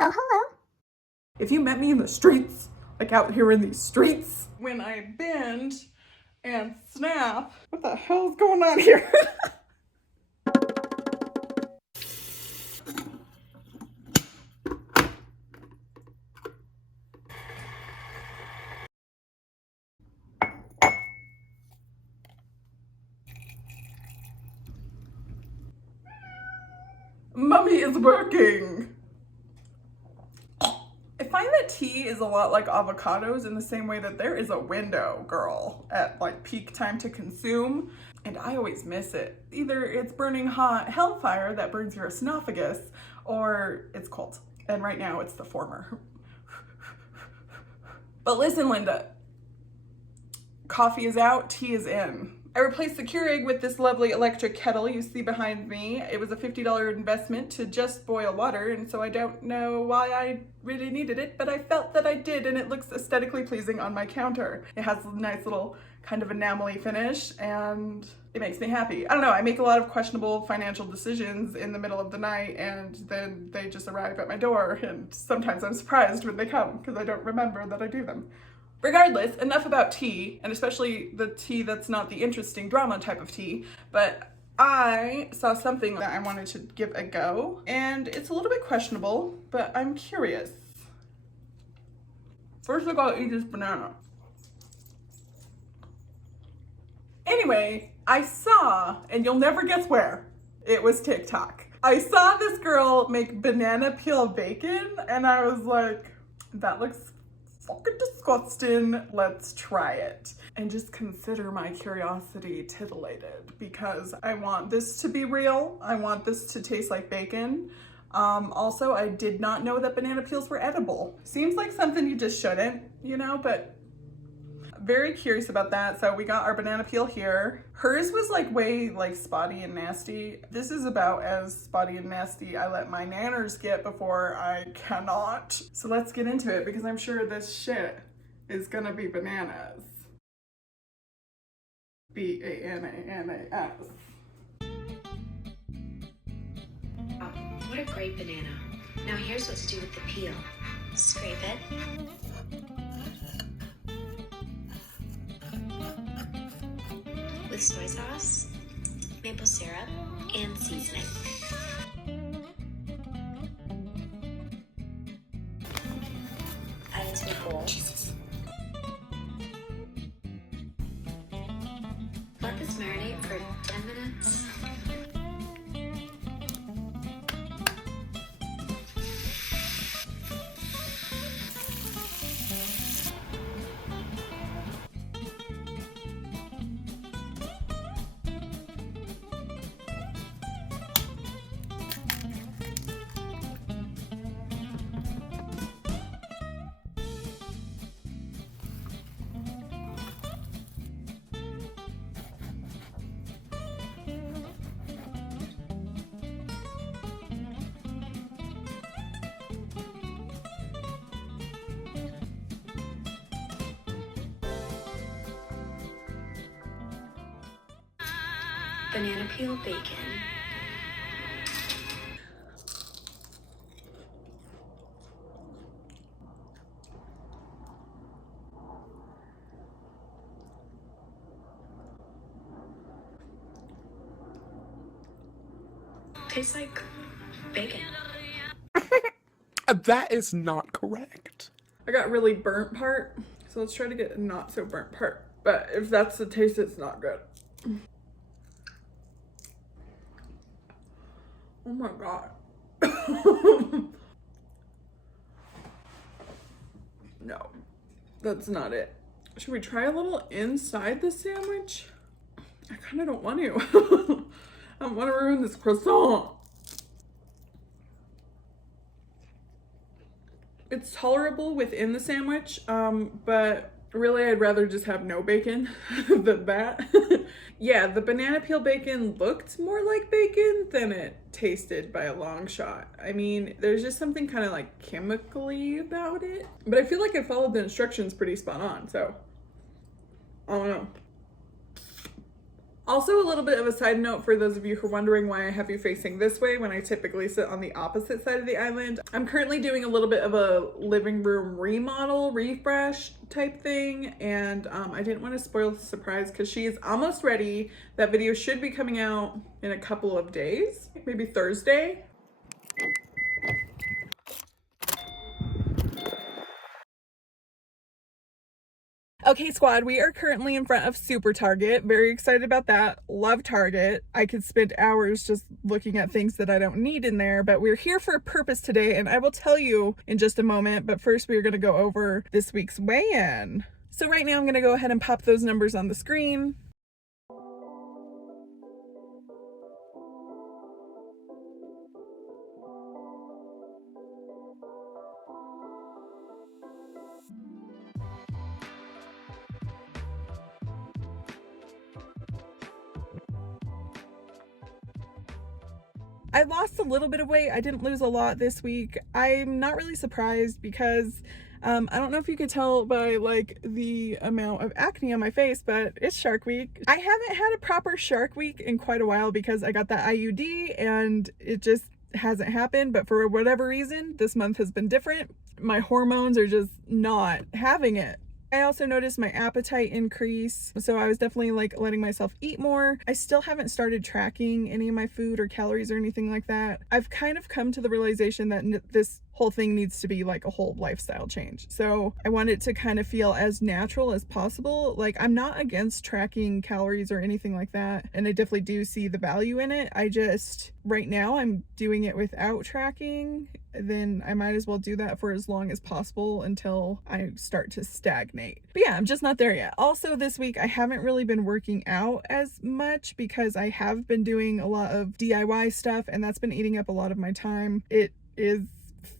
Oh, hello. If you met me in the streets, like out here in these streets, when I bend and snap, what the hell's going on here? Mummy is working. I find that tea is a lot like avocados in the same way that there is a window, girl, at like peak time to consume, and I always miss it. Either it's burning hot hellfire that burns your esophagus, or it's cold. And right now it's the former. But listen, Linda, coffee is out, tea is in. I replaced the Keurig with this lovely electric kettle you see behind me. It was a $50 investment to just boil water, and so I don't know why I really needed it, but I felt that I did, and it looks aesthetically pleasing on my counter. It has a nice little kind of enamel-y finish, and it makes me happy. I don't know, I make a lot of questionable financial decisions in the middle of the night, and then they just arrive at my door, and sometimes I'm surprised when they come, because I don't remember that I do them. Regardless, enough about tea, and especially the tea that's not the interesting drama type of tea, but I saw something that I wanted to give a go, and it's a little bit questionable, but I'm curious. First I gotta eat this banana. Anyway, I saw, and you'll never guess where, it was TikTok. I saw this girl make banana peel bacon, and I was like, that looks fucking disgusting, let's try it. And just consider my curiosity titillated, because I want this to be real. I want this to taste like bacon. Also, I did not know that banana peels were edible. Seems like something you just shouldn't, you know, but very curious about that. So we got our banana peel here. Hers was like way like spotty and nasty. This is about as spotty and nasty I let my nanners get before I cannot. So let's get into it, because I'm sure this shit is gonna be bananas. B-A-N-A-N-A-S. Oh, what a great banana. Now here's what to do with the peel. Scrape it. With soy sauce, maple syrup, and seasoning. Add it to a bowl. Jesus. Let this marinate for 10 minutes. Banana peel bacon. Tastes like bacon. That is not correct. I got really burnt part, so let's try to get a not so burnt part. But if that's the taste, it's not good. Oh my god. No, that's not it. Should we try a little inside the sandwich? I kind of don't want to. I don't want to ruin this croissant. It's tolerable within the sandwich, but really I'd rather just have no bacon than that. Yeah, the banana peel bacon looked more like bacon than it tasted by a long shot. I mean, there's just something kind of like chemically about it, but I feel like I followed the instructions pretty spot on, so I don't know. Also, a little bit of a side note for those of you who are wondering why I have you facing this way when I typically sit on the opposite side of the island. I'm currently doing a little bit of a living room remodel, refresh type thing, and I didn't want to spoil the surprise because she is almost ready. That video should be coming out in a couple of days, maybe Thursday. Okay, squad, we are currently in front of Super Target. Very excited about that. Love Target. I could spend hours just looking at things that I don't need in there, but we're here for a purpose today, and I will tell you in just a moment. But first, we are going to go over this week's weigh-in. So right now, I'm going to go ahead and pop those numbers on the screen. I lost a little bit of weight. I didn't lose a lot this week. I'm not really surprised because I don't know if you could tell by like the amount of acne on my face, but it's Shark Week. I haven't had a proper Shark Week in quite a while because I got that IUD and it just hasn't happened. But for whatever reason, this month has been different. My hormones are just not having it. I also noticed my appetite increase, so I was definitely like letting myself eat more. I still haven't started tracking any of my food or calories or anything like that. I've kind of come to the realization that this whole thing needs to be like a whole lifestyle change. So I want it to kind of feel as natural as possible. Like, I'm not against tracking calories or anything like that, and I definitely do see the value in it. I just, right now I'm doing it without tracking. Then I might as well do that for as long as possible until I start to stagnate. But yeah, I'm just not there yet. Also this week I haven't really been working out as much because I have been doing a lot of DIY stuff, and that's been eating up a lot of my time. It is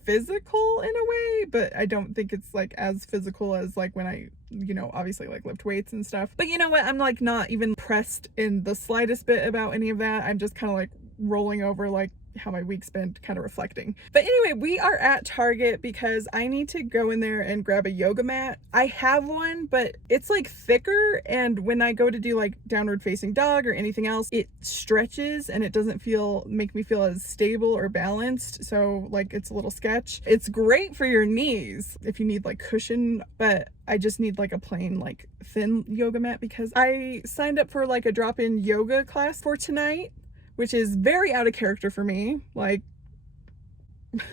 physical in a way, but I don't think it's like as physical as like when I, you know, obviously like lift weights and stuff. But you know what, I'm like not even pressed in the slightest bit about any of that. I'm just kind of like rolling over like how my week's been, kind of reflecting. But anyway, we are at Target because I need to go in there and grab a yoga mat. I have one, but it's like thicker, and when I go to do like downward facing dog or anything else, it stretches and it doesn't make me feel as stable or balanced. So like it's a little sketch. It's great for your knees if you need like cushion, but I just need like a plain like thin yoga mat because I signed up for like a drop-in yoga class for tonight, which is very out of character for me, like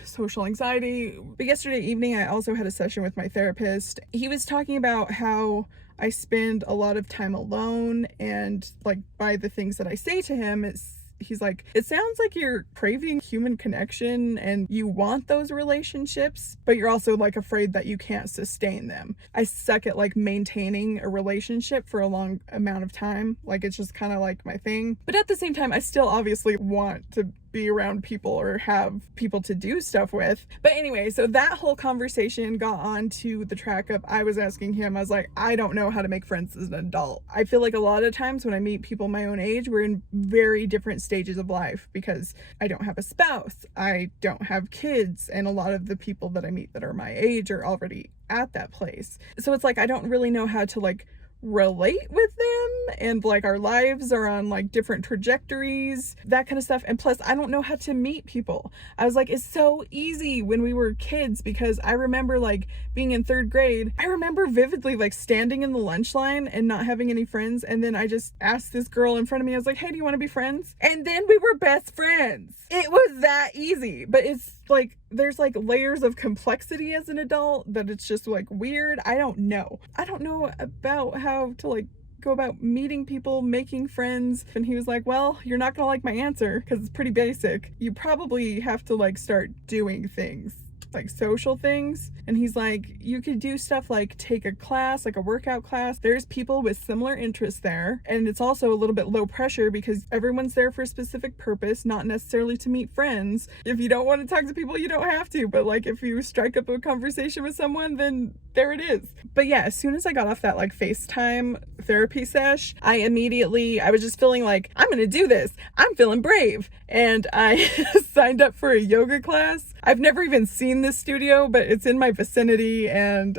social anxiety. But yesterday evening, I also had a session with my therapist. He was talking about how I spend a lot of time alone, and like by the things that I say to him, he's like, it sounds like you're craving human connection and you want those relationships, but you're also like afraid that you can't sustain them. I suck at like maintaining a relationship for a long amount of time. Like it's just kind of like my thing. But at the same time, I still obviously want to be around people or have people to do stuff with. But anyway, so that whole conversation got on to the track of, I was asking him, I was like, I don't know how to make friends as an adult. I feel like a lot of times when I meet people my own age, we're in very different stages of life because I don't have a spouse, I don't have kids, and a lot of the people that I meet that are my age are already at that place. So it's like I don't really know how to like relate with them, and like our lives are on like different trajectories, that kind of stuff. And plus I don't know how to meet people. I was like, it's so easy when we were kids, because I remember like being in 3rd grade, I remember vividly like standing in the lunch line and not having any friends, and then I just asked this girl in front of me, I was like, hey, do you want to be friends? And then we were best friends. It was that easy. But it's like there's like layers of complexity as an adult that it's just like weird. I don't know about how to like go about meeting people, making friends. And he was like, well, you're not gonna like my answer because it's pretty basic. You probably have to like start doing things, like social things. And he's like, you could do stuff like take a class, like a workout class. There's people with similar interests there, and it's also a little bit low pressure because everyone's there for a specific purpose, not necessarily to meet friends. If you don't want to talk to people, you don't have to, but like if you strike up a conversation with someone, then there it is. But yeah, as soon as I got off that like FaceTime therapy sesh, I was just feeling like, I'm gonna do this, I'm feeling brave, and I signed up for a yoga class. I've never even seen this studio, but it's in my vicinity, and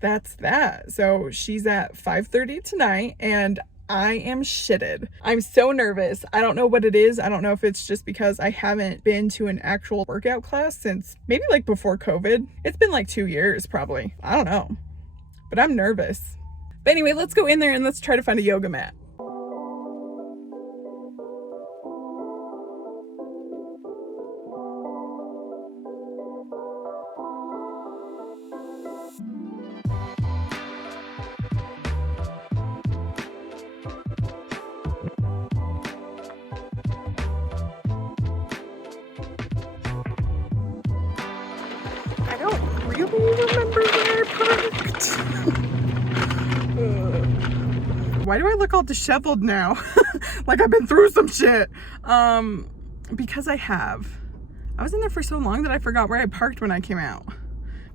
that's that. So she's at 5:30 tonight, and I am shitted. I'm so nervous. I don't know what it is. I don't know if it's just because I haven't been to an actual workout class since maybe like before COVID. It's been like 2 years probably. I don't know. But I'm nervous. But anyway, let's go in there and let's try to find a yoga mat. I don't really remember where I parked. Why do I look all disheveled now? Like I've been through some shit. Because I have. I was in there for so long that I forgot where I parked when I came out.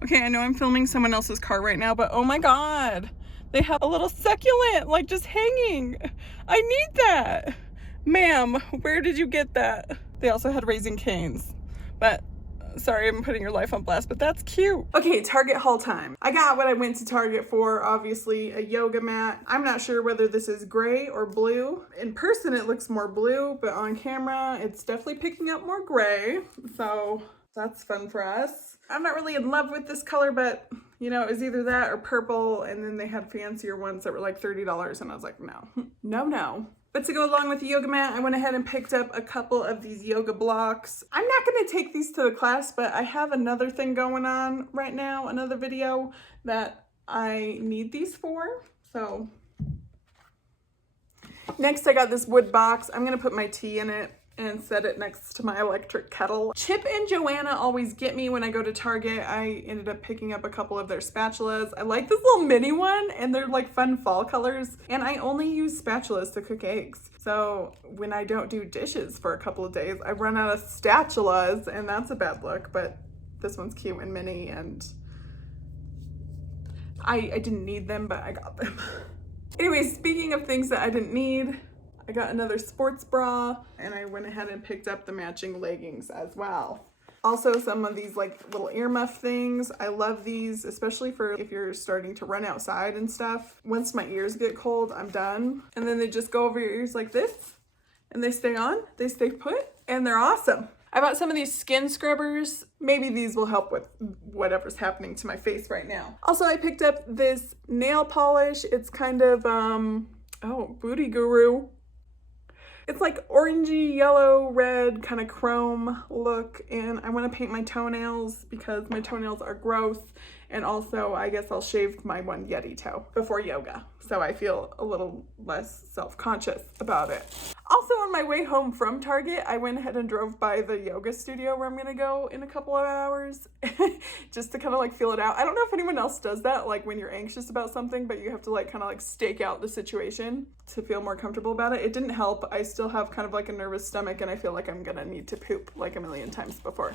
Okay, I know I'm filming someone else's car right now, but oh my God. They have a little succulent, like just hanging. I need that. Ma'am, where did you get that? They also had Raising Canes, but sorry, I'm putting your life on blast, but that's cute. Okay, Target haul time. I got what I went to Target for, obviously a yoga mat. I'm not sure whether this is gray or blue. In person, it looks more blue, but on camera, it's definitely picking up more gray. So that's fun for us. I'm not really in love with this color, but you know, it was either that or purple. And then they had fancier ones that were like $30. And I was like, no, no. But to go along with the yoga mat, I went ahead and picked up a couple of these yoga blocks. I'm not going to take these to the class, but I have another thing going on right now, another video that I need these for. So next I got this wood box. I'm going to put my tea in it and set it next to my electric kettle. Chip and Joanna always get me when I go to Target. I ended up picking up a couple of their spatulas. I like this little mini one and they're like fun fall colors. And I only use spatulas to cook eggs. So when I don't do dishes for a couple of days, I run out of spatulas and that's a bad look, but this one's cute and mini and I didn't need them, but I got them. Anyway, speaking of things that I didn't need, I got another sports bra and I went ahead and picked up the matching leggings as well. Also some of these like little earmuff things. I love these, especially for if you're starting to run outside and stuff. Once my ears get cold, I'm done. And then they just go over your ears like this and they stay on, they stay put, and they're awesome. I bought some of these skin scrubbers. Maybe these will help with whatever's happening to my face right now. Also, I picked up this nail polish. It's kind of, oh, Booty Guru. It's like orangey, yellow, red, kind of chrome look, and I want to paint my toenails because my toenails are gross, and also I guess I'll shave my one Yeti toe before yoga, so I feel a little less self-conscious about it. Also, on my way home from Target, I went ahead and drove by the yoga studio where I'm gonna go in a couple of hours just to kind of like feel it out. I don't know if anyone else does that, like when you're anxious about something, but you have to like kind of like stake out the situation to feel more comfortable about it. It didn't help. I still have kind of like a nervous stomach and I feel like I'm gonna need to poop like a million times before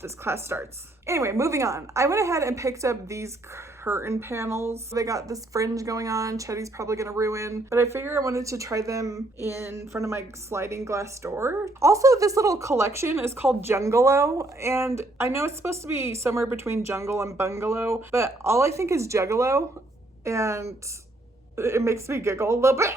this class starts. Anyway, moving on. I went ahead and picked up these curtain panels. They got this fringe going on. Chetty's probably gonna ruin, but I figured I wanted to try them in front of my sliding glass door. Also, this little collection is called Jungalow, and I know it's supposed to be somewhere between jungle and bungalow, but all I think is juggalo, and it makes me giggle a little bit.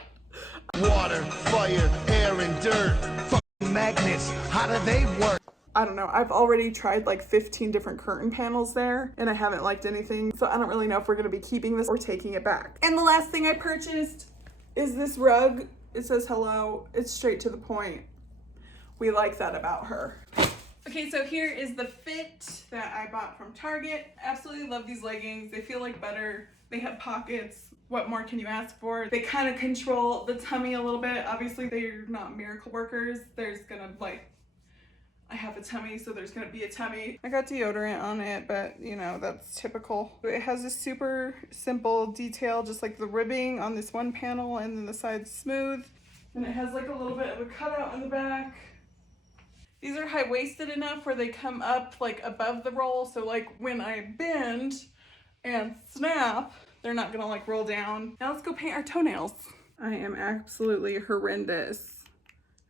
Water, fire, air, and dirt. Fucking magnets, how do they work? I don't know. I've already tried like 15 different curtain panels there and I haven't liked anything. So I don't really know if we're going to be keeping this or taking it back. And the last thing I purchased is this rug. It says hello. It's straight to the point. We like that about her. Okay, so here is the fit that I bought from Target. Absolutely love these leggings. They feel like butter. They have pockets. What more can you ask for? They kind of control the tummy a little bit. Obviously, they're not miracle workers. There's gonna like, I have a tummy, so there's gonna be a tummy. I got deodorant on it, but you know, that's typical. It has a super simple detail, just like the ribbing on this one panel and then the side's smooth. And it has like a little bit of a cutout in the back. These are high-waisted enough where they come up like above the roll. So like when I bend and snap, they're not gonna like roll down. Now let's go paint our toenails. I am absolutely horrendous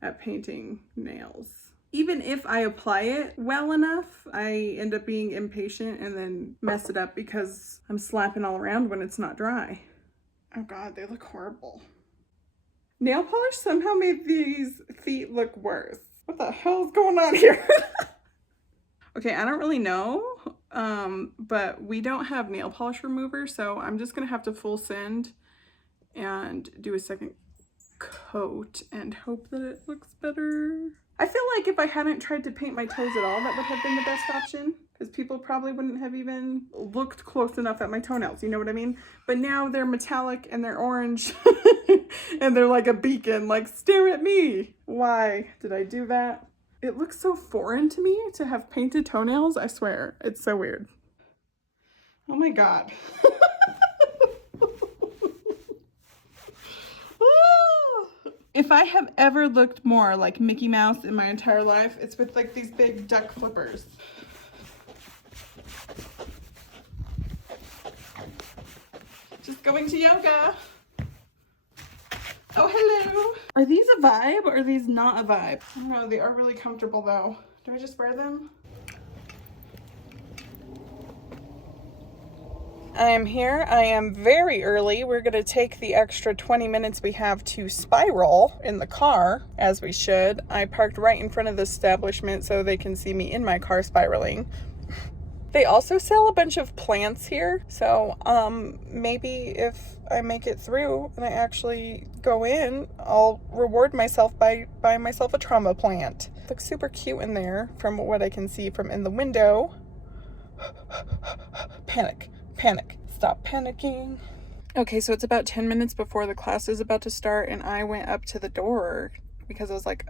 at painting nails. Even if I apply it well enough, I end up being impatient and then mess it up because I'm slapping all around when it's not dry. Oh God, they look horrible. Nail polish somehow made these feet look worse. What the hell's going on here? Okay, I don't really know, but we don't have nail polish remover, so I'm just gonna have to full send and do a second coat and hope that it looks better. I feel like if I hadn't tried to paint my toes at all, that would have been the best option, because people probably wouldn't have even looked close enough at my toenails, you know what I mean? But now they're metallic and they're orange and they're like a beacon, like, stare at me. Why did I do that? It looks so foreign to me to have painted toenails, I swear. It's so weird. Oh my God. If I have ever looked more like Mickey Mouse in my entire life, it's with like these big duck flippers. Just going to yoga. Oh, hello. Are these a vibe or are these not a vibe? I don't know, they are really comfortable though. Do I just wear them? I am here. I am very early. We're going to take the extra 20 minutes we have to spiral in the car, as we should. I parked right in front of the establishment so they can see me in my car spiraling. They also sell a bunch of plants here, so maybe if I make it through and I actually go in, I'll reward myself by buying myself a trauma plant. Looks super cute in there from what I can see from in the window. Panic. Panic. Stop panicking. Okay, so it's about 10 minutes before the class is about to start, and I went up to the door because I was like,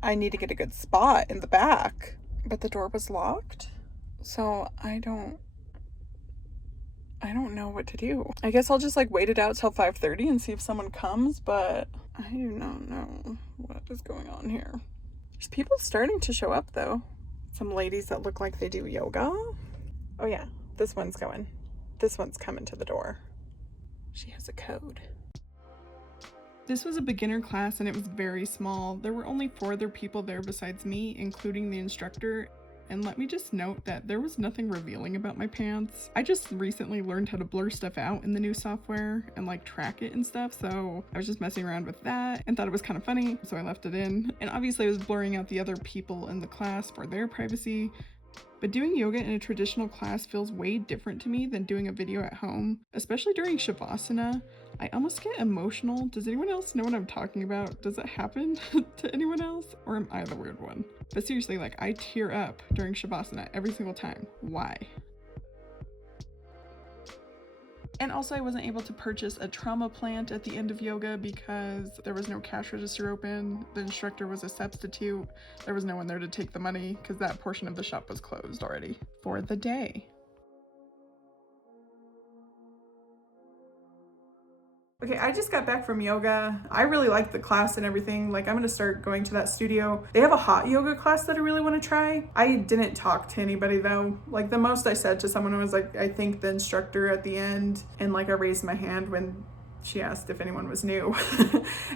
I need to get a good spot in the back. But the door was locked, so I don't know what to do. I guess I'll just like wait it out till 5:30 and see if someone comes, but I do not know what is going on here. There's people starting to show up though. Some ladies that look like they do yoga. Oh yeah, this one's going. This one's coming to the door. She has a code. This was a beginner class and it was very small. There were only 4 other people there besides me, including the instructor. And let me just note that there was nothing revealing about my pants. I just recently learned how to blur stuff out in the new software and like track it and stuff. So I was just messing around with that and thought it was kind of funny. So I left it in. And obviously I was blurring out the other people in the class for their privacy. But doing yoga in a traditional class feels way different to me than doing a video at home, especially during Shavasana. I almost get emotional. Does anyone else know what I'm talking about? Does it happen to anyone else? Or am I the weird one? But seriously, like, I tear up during Shavasana every single time. Why? And also I wasn't able to purchase a trauma plant at the end of yoga because there was no cash register open. The instructor was a substitute. There was no one there to take the money because that portion of the shop was closed already for the day. Okay, I just got back from yoga. I really like the class and everything. Like, I'm gonna start going to that studio. They have a hot yoga class that I really wanna try. I didn't talk to anybody though. Like, the most I said to someone was like, I think the instructor at the end, and like I raised my hand when she asked if anyone was new.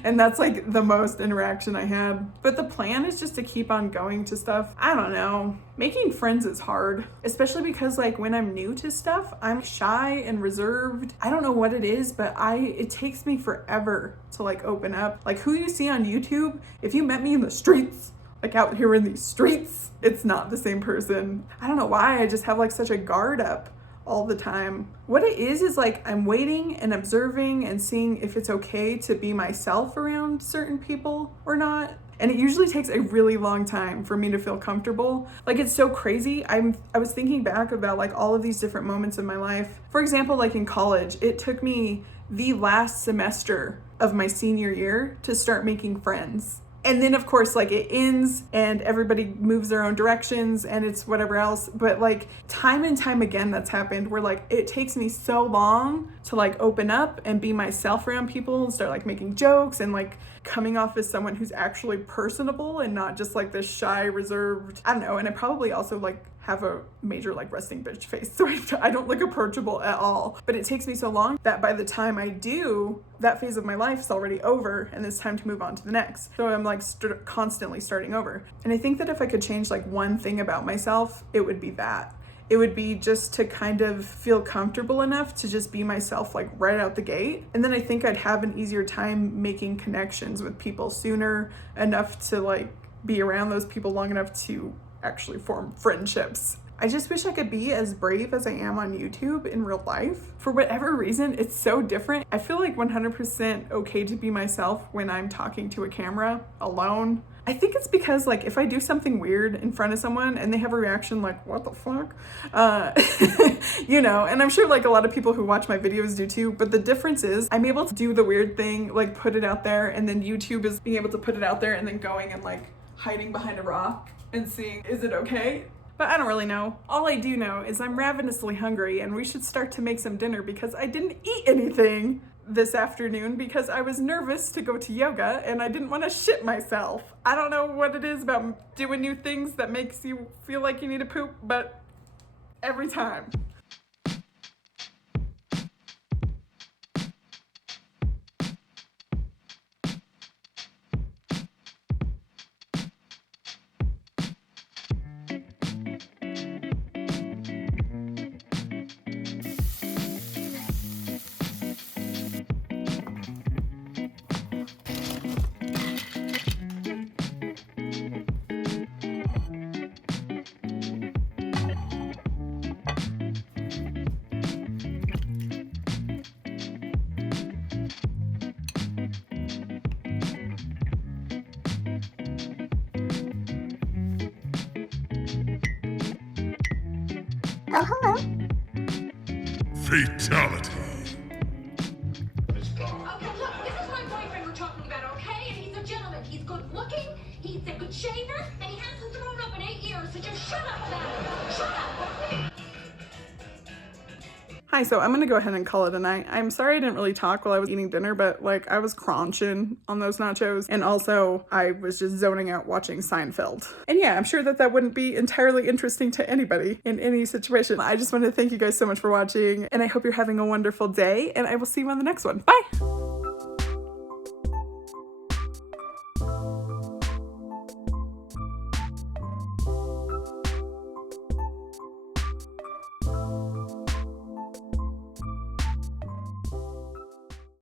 And that's like the most interaction I had. But the plan is just to keep on going to stuff. I don't know. Making friends is hard, especially because like when I'm new to stuff, I'm shy and reserved. I don't know what it is, but it takes me forever to like open up. Like who you see on YouTube, if you met me in the streets, like out here in these streets, it's not the same person. I don't know why I just have like such a guard up all the time. What it is like I'm waiting and observing and seeing if it's okay to be myself around certain people or not. And it usually takes a really long time for me to feel comfortable. Like, it's so crazy. I was thinking back about like all of these different moments in my life. For example, like in college, it took me the last semester of my senior year to start making friends. And then of course, like it ends and everybody moves their own directions and it's whatever else. But like time and time again, that's happened where like it takes me so long to like open up and be myself around people and start like making jokes and like coming off as someone who's actually personable and not just like this shy, reserved, I don't know. And I probably also like have a major like resting bitch face, so I don't look approachable at all. But it takes me so long that by the time I do, that phase of my life is already over and it's time to move on to the next. So I'm like constantly starting over. And I think that if I could change like one thing about myself, it would be that. it would be just to kind of feel comfortable enough to just be myself like right out the gate. And then I think I'd have an easier time making connections with people sooner enough to like be around those people long enough to actually form friendships. I just wish I could be as brave as I am on YouTube in real life. For whatever reason, it's so different. I feel like 100% okay to be myself when I'm talking to a camera alone. I think it's because like if I do something weird in front of someone and they have a reaction like, what the fuck? You know, and I'm sure like a lot of people who watch my videos do too, but the difference is I'm able to do the weird thing, like put it out there, and then YouTube is being able to put it out there and then going and like hiding behind a rock and seeing, is it okay? But I don't really know. All I do know is I'm ravenously hungry and we should start to make some dinner because I didn't eat anything this afternoon because I was nervous to go to yoga and I didn't want to shit myself. I don't know what it is about doing new things that makes you feel like you need to poop, but every time. Oh, hello. Fatality. Okay, look, this is my boyfriend we're talking about, okay? And he's a gentleman. He's good looking, he's a good shaver, and he hasn't thrown up in 8 years, so just shut up about it. Shut up! Hi, so I'm gonna go ahead and call it a night. I'm sorry I didn't really talk while I was eating dinner, but like I was crunching on those nachos, and also I was just zoning out watching Seinfeld. And yeah, I'm sure that that wouldn't be entirely interesting to anybody in any situation. I just want to thank you guys so much for watching, and I hope you're having a wonderful day, and I will see you on the next one. Bye!